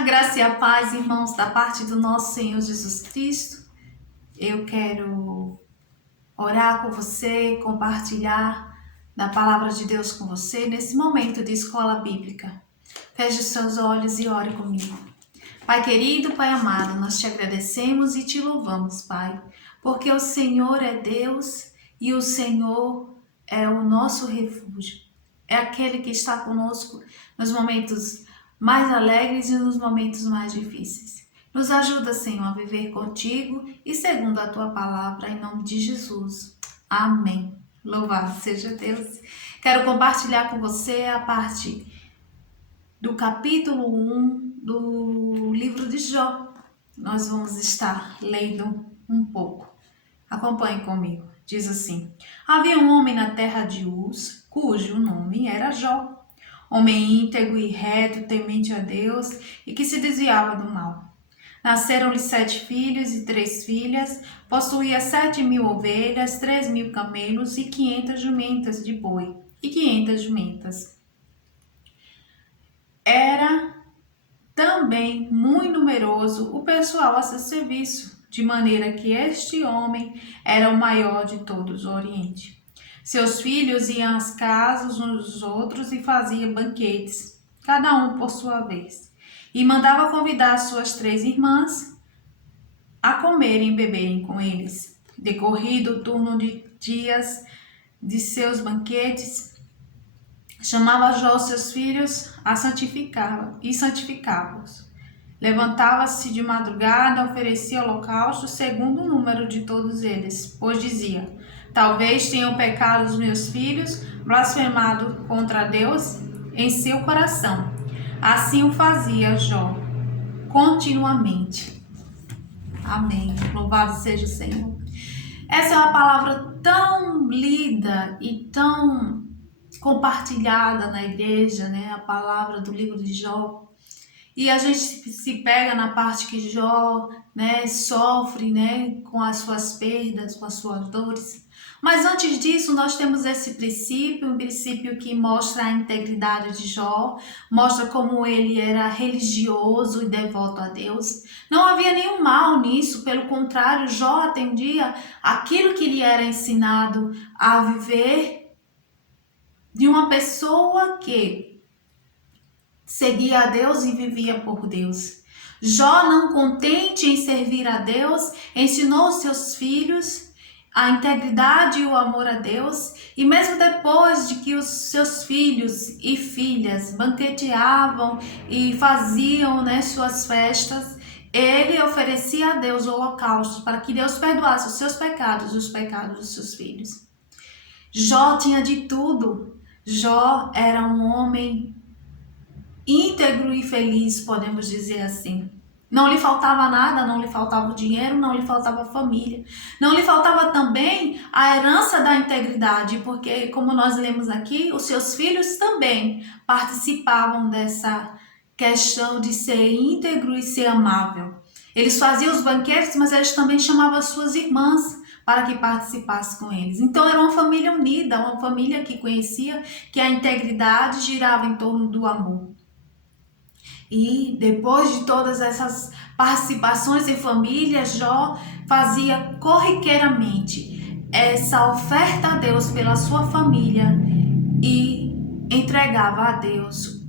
A graça e a paz, irmãos, da parte do nosso Senhor Jesus Cristo. Eu quero orar com você, compartilhar da palavra de Deus com você nesse momento de escola bíblica. Feche os seus olhos e ore comigo. Pai querido, Pai amado, nós te agradecemos e te louvamos, Pai, porque o Senhor é Deus e o Senhor é o nosso refúgio. É aquele que está conosco nos momentos mais alegres e nos momentos mais difíceis. Nos ajuda, Senhor, a viver contigo e segundo a tua palavra, em nome de Jesus. Amém. Louvado seja Deus. Quero compartilhar com você a parte do capítulo 1 do livro de Jó. Nós vamos estar lendo um pouco. Acompanhe comigo. Diz assim: havia um homem na terra de Uz, cujo nome era Jó. Homem íntegro e reto, temente a Deus e que se desviava do mal. Nasceram-lhe 7 filhos e 3 filhas, possuía 7.000 ovelhas, 3.000 camelos e 500 jumentas de boi e 500 jumentas. Era também muito numeroso o pessoal a seu serviço, de maneira que este homem era o maior de todos o Oriente. Seus filhos iam às casas uns dos outros e faziam banquetes, cada um por sua vez, e mandava convidar suas 3 irmãs a comerem e beberem com eles. Decorrido o turno de dias de seus banquetes, chamava Jó seus filhos a santificava-os. Levantava-se de madrugada, oferecia holocausto segundo o número de todos eles, pois dizia: talvez tenham pecado os meus filhos, blasfemado contra Deus em seu coração. Assim o fazia Jó continuamente. Amém. Louvado seja o Senhor. Essa é uma palavra tão lida e tão compartilhada na igreja, né? A palavra do livro de Jó. E a gente se pega na parte que Jó, né, sofre, né, com as suas perdas, com as suas dores. Mas antes disso, nós temos esse princípio, um princípio que mostra a integridade de Jó, mostra como ele era religioso e devoto a Deus. Não havia nenhum mal nisso, pelo contrário, Jó atendia aquilo que lhe era ensinado a viver de uma pessoa que seguia a Deus e vivia por Deus. Jó, não contente em servir a Deus, ensinou seus filhos a integridade e o amor a Deus, e mesmo depois de que os seus filhos e filhas banqueteavam e faziam, né, suas festas, ele oferecia a Deus holocaustos para que Deus perdoasse os seus pecados e os pecados dos seus filhos. Jó tinha de tudo. Jó era um homem íntegro e feliz, podemos dizer assim. Não lhe faltava nada, não lhe faltava o dinheiro, não lhe faltava a família. Não lhe faltava também a herança da integridade, porque, como nós lemos aqui, os seus filhos também participavam dessa questão de ser íntegro e ser amável. Eles faziam os banquetes, mas eles também chamavam as suas irmãs para que participasse com eles. Então era uma família unida, uma família que conhecia que a integridade girava em torno do amor. E depois de todas essas participações em família, Jó fazia corriqueiramente essa oferta a Deus pela sua família e entregava a Deus,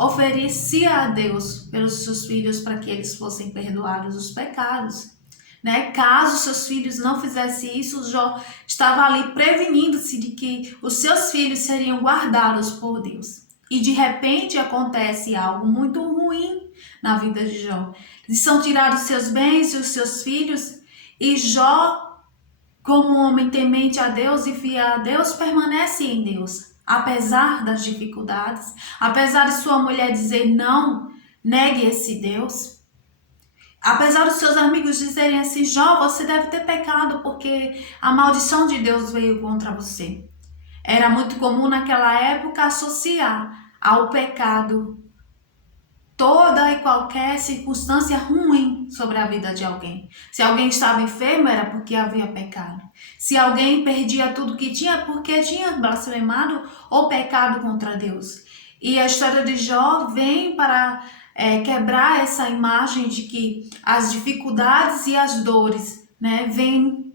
oferecia a Deus pelos seus filhos para que eles fossem perdoados os pecados. Né? Caso seus filhos não fizessem isso, Jó estava ali prevenindo-se de que os seus filhos seriam guardados por Deus. E de repente acontece algo muito ruim na vida de Jó. Eles são tirados seus bens e os seus filhos, e Jó, como um homem temente a Deus e fiel a Deus, permanece em Deus. Apesar das dificuldades, apesar de sua mulher dizer não, negue esse Deus. Apesar dos seus amigos dizerem assim: Jó, você deve ter pecado porque a maldição de Deus veio contra você. Era muito comum naquela época associar ao pecado toda e qualquer circunstância ruim sobre a vida de alguém. Se alguém estava enfermo, era porque havia pecado. Se alguém perdia tudo que tinha, porque tinha blasfemado ou pecado contra Deus. E a história de Jó vem para quebrar essa imagem de que as dificuldades e as dores, né, vêm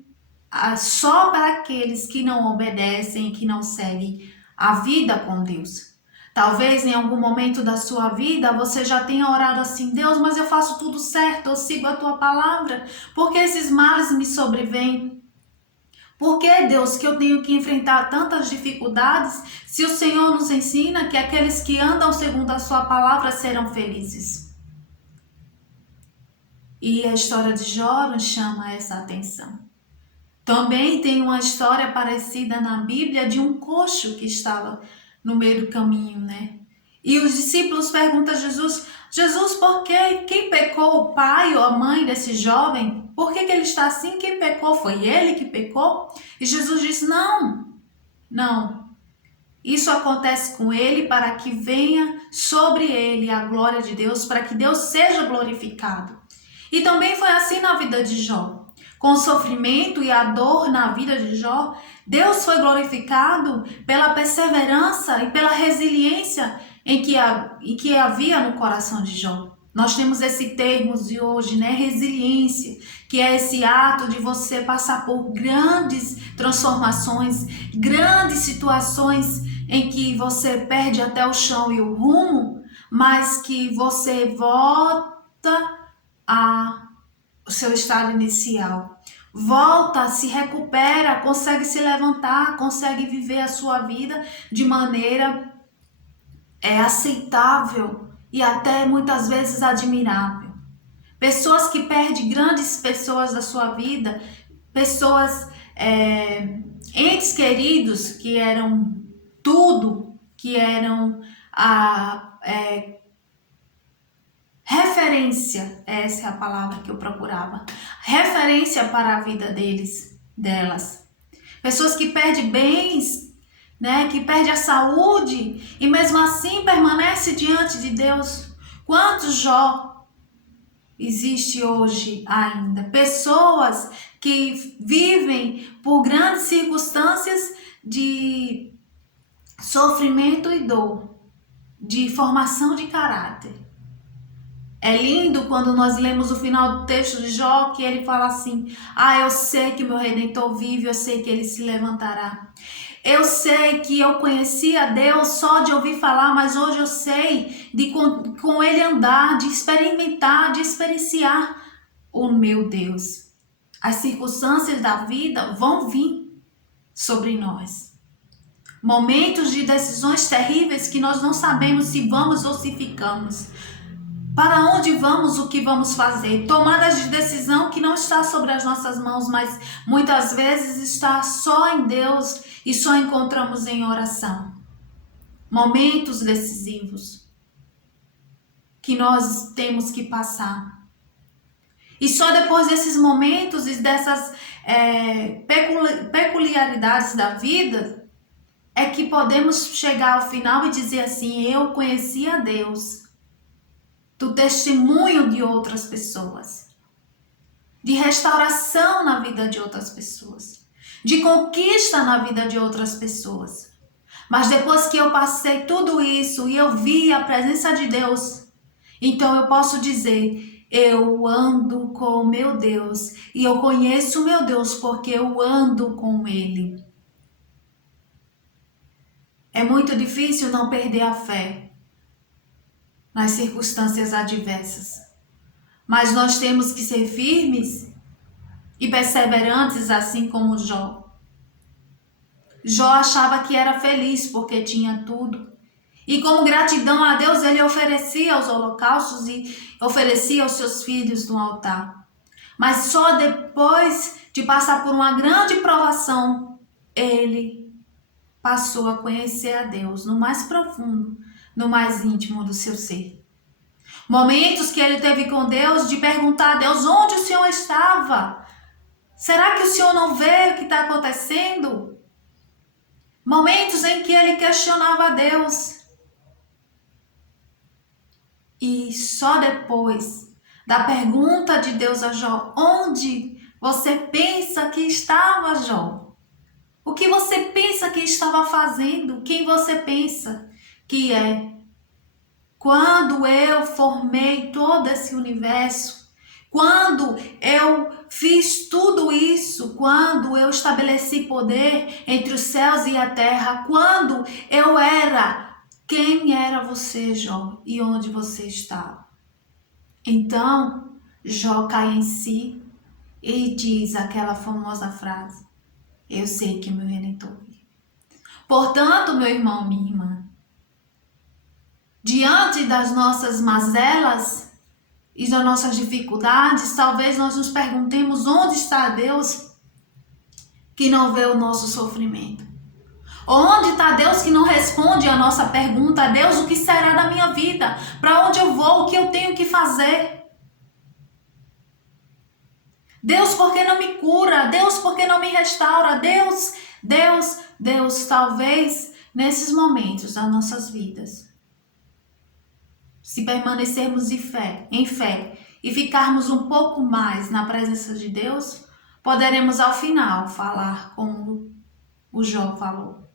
só para aqueles que não obedecem, que não seguem a vida com Deus. Talvez em algum momento da sua vida você já tenha orado assim: Deus, mas eu faço tudo certo, eu sigo a tua palavra, porque esses males me sobrevêm? Por que, Deus, que eu tenho que enfrentar tantas dificuldades se o Senhor nos ensina que aqueles que andam segundo a sua palavra serão felizes? E a história de Jó nos chama essa atenção. Também tem uma história parecida na Bíblia de um coxo que estava no meio do caminho, né? E os discípulos perguntam a Jesus: Jesus, por quê? Quem pecou, o pai ou a mãe desse jovem? Por que ele está assim? Quem pecou? Foi ele que pecou? E Jesus diz: não, não. Isso acontece com ele para que venha sobre ele a glória de Deus, para que Deus seja glorificado. E também foi assim na vida de Jó. Com o sofrimento e a dor na vida de Jó, Deus foi glorificado pela perseverança e pela resiliência em que havia no coração de Jó. Nós temos esse termo de hoje, né? Resiliência, que é esse ato de você passar por grandes transformações, grandes situações em que você perde até o chão e o rumo, mas que você volta ao seu estado inicial. Volta, se recupera, consegue se levantar, consegue viver a sua vida de maneira aceitável e até muitas vezes admirável. Pessoas que perdem grandes pessoas da sua vida, pessoas, entes queridos que eram tudo, que eram a referência, essa é a palavra que eu procurava, referência para a vida delas. Pessoas que perdem bens, né, que perdem a saúde e mesmo assim permanece diante de Deus. Quantos Jó existe hoje ainda? Pessoas que vivem por grandes circunstâncias de sofrimento e dor, de formação de caráter. É lindo quando nós lemos o final do texto de Jó, que ele fala assim: eu sei que meu Redentor vive, eu sei que ele se levantará. Eu sei que eu conhecia Deus só de ouvir falar, mas hoje eu sei de com ele andar, de experimentar, de experienciar o meu Deus. As circunstâncias da vida vão vir sobre nós. Momentos de decisões terríveis que nós não sabemos se vamos ou se ficamos. Para onde vamos, o que vamos fazer? Tomadas de decisão que não está sobre as nossas mãos, mas muitas vezes está só em Deus e só encontramos em oração. Momentos decisivos que nós temos que passar. E só depois desses momentos e dessas peculiaridades da vida é que podemos chegar ao final e dizer assim: eu conheci a Deus. Do testemunho de outras pessoas, de restauração na vida de outras pessoas, de conquista na vida de outras pessoas. Mas depois que eu passei tudo isso e eu vi a presença de Deus, então eu posso dizer: eu ando com o meu Deus e eu conheço o meu Deus porque eu ando com Ele. É muito difícil não perder a fé nas circunstâncias adversas. Mas nós temos que ser firmes e perseverantes, assim como Jó. Jó achava que era feliz porque tinha tudo. E como gratidão a Deus, ele oferecia os holocaustos e oferecia os seus filhos no altar. Mas só depois de passar por uma grande provação, ele passou a conhecer a Deus no mais profundo, no mais íntimo do seu ser. Momentos que ele teve com Deus de perguntar a Deus: onde o Senhor estava? Será que o Senhor não vê o que está acontecendo? Momentos em que ele questionava a Deus. E só depois da pergunta de Deus a Jó: onde você pensa que estava, Jó? O que você pensa que estava fazendo? Quem você pensa que é? quando eu formei todo esse universo, quando eu fiz tudo isso, quando eu estabeleci poder entre os céus e a terra, quando eu era, quem era você, Jó, e onde você estava? Então, Jó cai em si e diz aquela famosa frase: eu sei que meu Redentor vive. Portanto, meu irmão, minha irmã, diante das nossas mazelas e das nossas dificuldades, talvez nós nos perguntemos onde está Deus que não vê o nosso sofrimento. Onde está Deus que não responde a nossa pergunta? Deus, o que será da minha vida? Para onde eu vou? O que eu tenho que fazer? Deus, por que não me cura? Deus, por que não me restaura? Deus, talvez nesses momentos das nossas vidas, se permanecermos em fé e ficarmos um pouco mais na presença de Deus, poderemos ao final falar como o Jó falou: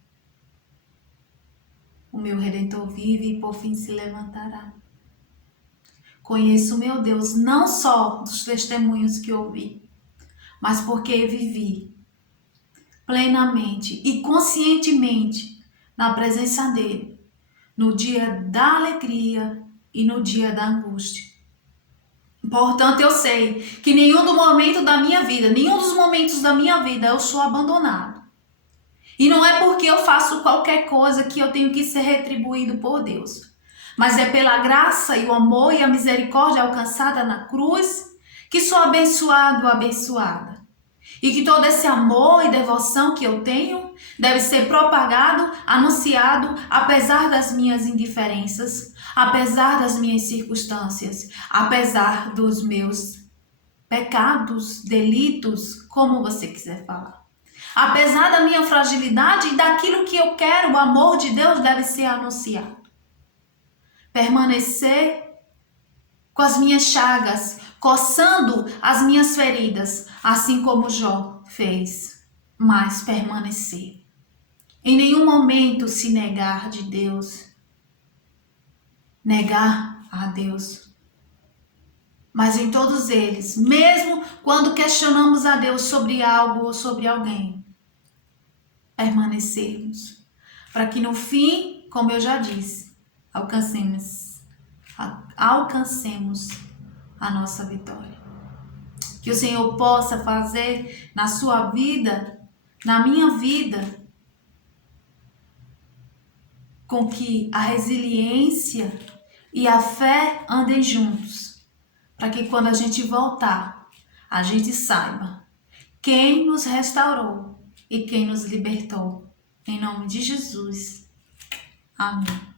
o meu Redentor vive e por fim se levantará. Conheço o meu Deus não só dos testemunhos que ouvi, mas porque vivi plenamente e conscientemente na presença dele, no dia da alegria e no dia da angústia. Portanto, eu sei que nenhum dos momentos da minha vida eu sou abandonado. E não é porque eu faço qualquer coisa que eu tenho que ser retribuído por Deus, mas é pela graça e o amor e a misericórdia alcançada na cruz que sou abençoado ou abençoada. E que todo esse amor e devoção que eu tenho deve ser propagado, anunciado, apesar das minhas indiferenças, apesar das minhas circunstâncias, apesar dos meus pecados, delitos, como você quiser falar. Apesar da minha fragilidade e daquilo que eu quero, o amor de Deus deve ser anunciado. Permanecer com as minhas chagas, coçando as minhas feridas, assim como Jó fez, mas permanecer. Em nenhum momento se negar de Deus, negar a Deus. Mas em todos eles, mesmo quando questionamos a Deus sobre algo ou sobre alguém, permanecermos, para que no fim, como eu já disse, alcancemos a nossa vitória. Que o Senhor possa fazer na sua vida, na minha vida, com que a resiliência e a fé andem juntos, para que quando a gente voltar, a gente saiba quem nos restaurou e quem nos libertou. Em nome de Jesus. Amém.